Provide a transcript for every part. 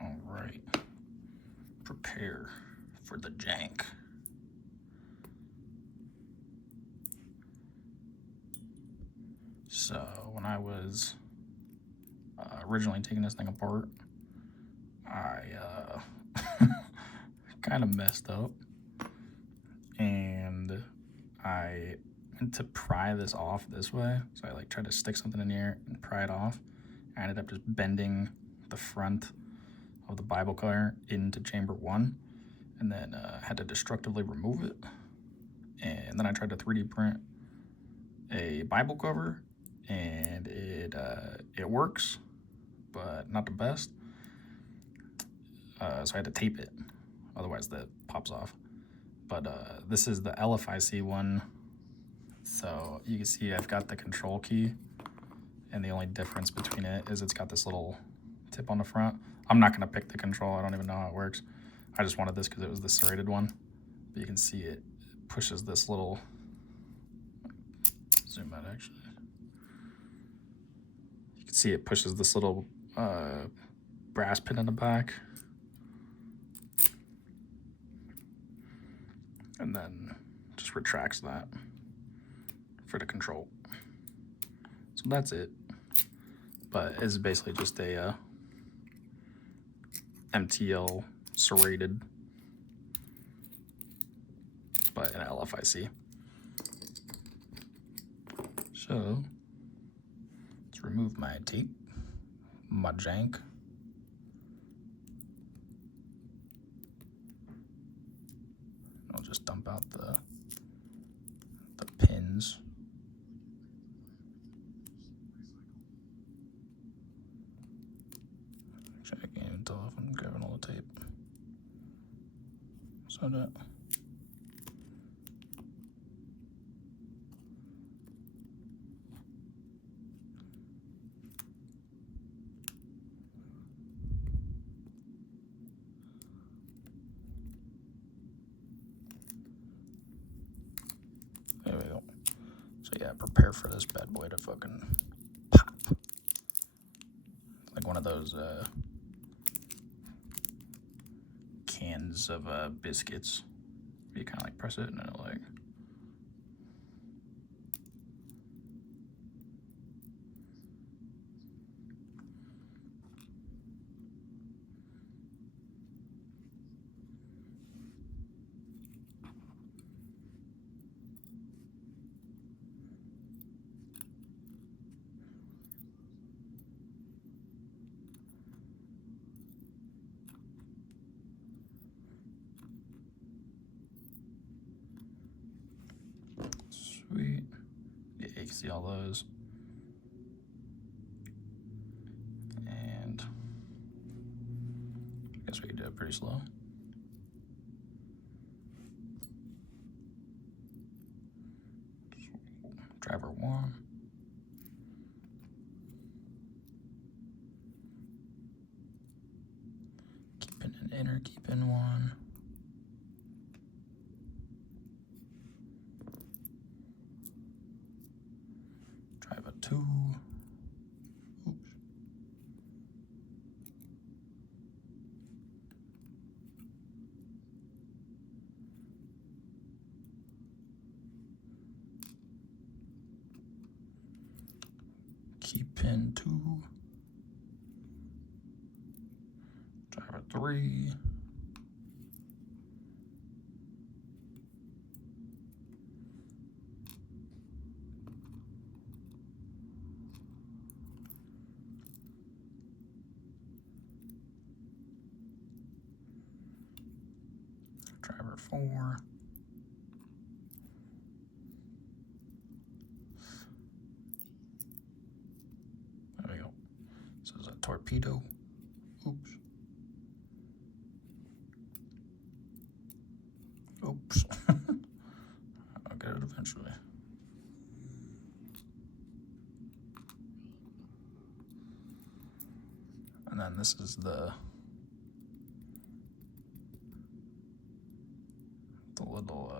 All right, prepare for the jank. So when I was originally taking this thing apart, I kind of messed up, and I went to pry this off this way. So I like tried to stick something in here and pry it off. I ended up just bending the front of the Bible cover into chamber 1, and then had to destructively remove it. And then I tried to 3D print a Bible cover, and it works, but not the best. So I had to tape it, otherwise that pops off. But this is the LFIC one, so you can see I've got the control key, and the only difference between it is it's got this little tip on the front. I'm not gonna pick the control, I don't even know how it works. I just wanted this because it was the serrated one. But you can see it pushes this little, zoom out actually. You can see it pushes this little brass pin in the back. And then just retracts that for the control. So that's it. But it's basically just a MTL serrated, but an LFIC. So let's remove my tape, my jank. I'll just dump out the pins. Actually, I can't even tell if I'm grabbing all the tape. So that. There we go. So yeah, prepare for this bad boy to fucking pop. Like one of those cans of biscuits. You kind of like press it and it'll like. Sweet. Yeah, you can see all those. And I guess we can do it pretty slow. Driver 1. Keeping an inner, keeping 1. Driver 2. Oops. Keeping 2. Driver 3. Driver 4. There we go. So there's a torpedo. Oops. Oops. I'll get it eventually. this is the little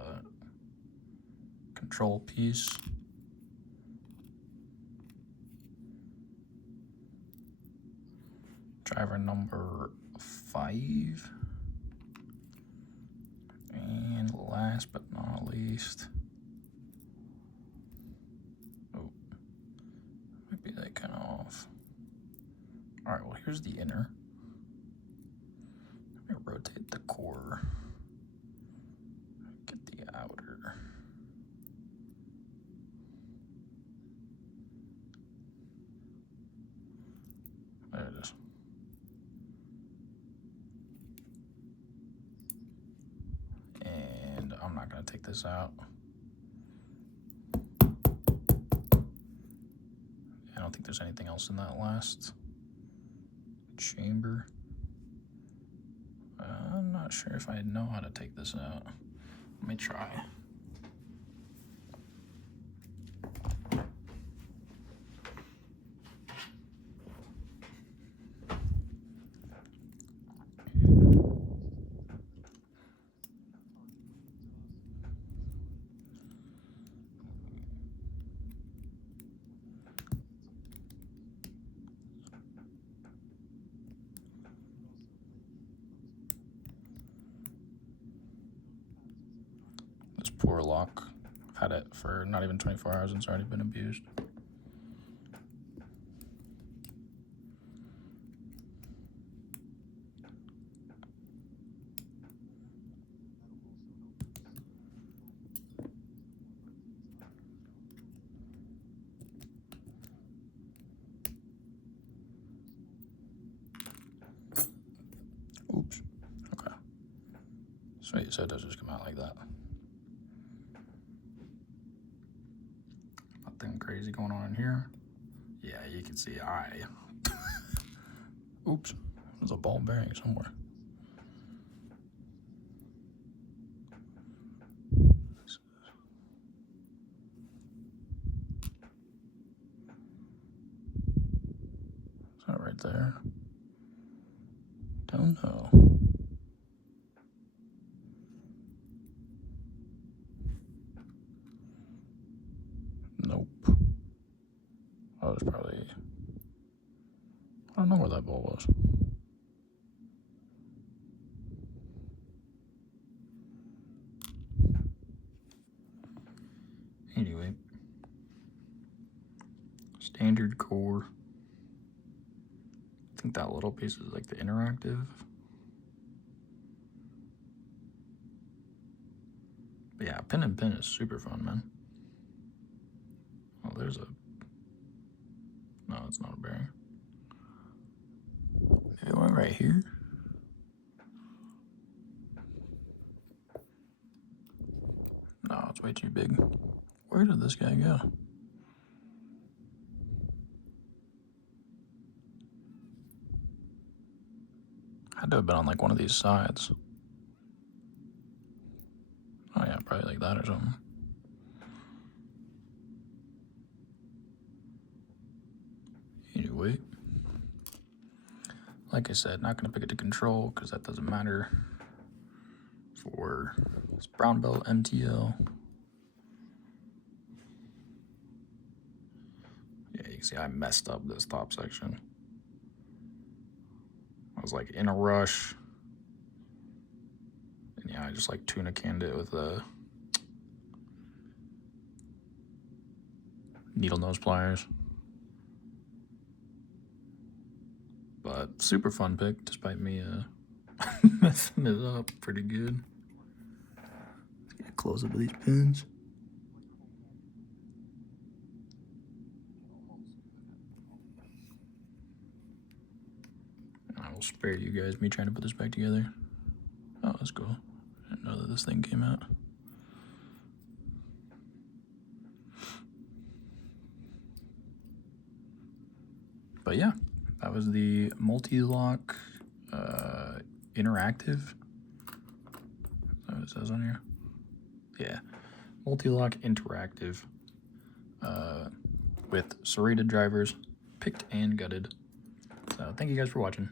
control piece. Driver number 5. And last but not least, oh, might be that kind of off. All right, well, here's the inner. Let me rotate the core. Get the outer. There it is. And I'm not going to take this out. I don't think there's anything else in that last chamber. I'm not sure if I know how to take this out. Let me try. This poor lock. I've had it for not even 24 hours and it's already been abused. Oops. Okay. Sweet, so it does just come out like that. Nothing crazy going on in here. Yeah, you can see Oops. There's a ball bearing somewhere. Is that right there? Don't know. Nope. Oh, it's probably... I don't know where that ball was. Anyway. Standard core. I think that little piece is like the interactive. But yeah, pin and pin is super fun, man. Oh, there's a... No, it's not a bearing. Maybe one right here. No, it's way too big. Where did this guy go? Had to have been on like one of these sides. Oh yeah, probably like that or something. Anyway, like I said, not gonna pick it to control because that doesn't matter for this brown belt MTL. Yeah, you can see I messed up this top section. I was like in a rush. And yeah, I just like tuna canned it with a needle nose pliers. But super fun pick, despite me messing it up pretty good. Let's get a close up of these pins. And I will spare you guys me trying to put this back together. Oh, that's cool. I didn't know that this thing came out. But yeah, that was the Mul-T-Lock Interactive. Is that what it says on here? Yeah, Mul-T-Lock Interactive with serrated drivers, picked and gutted. So thank you guys for watching.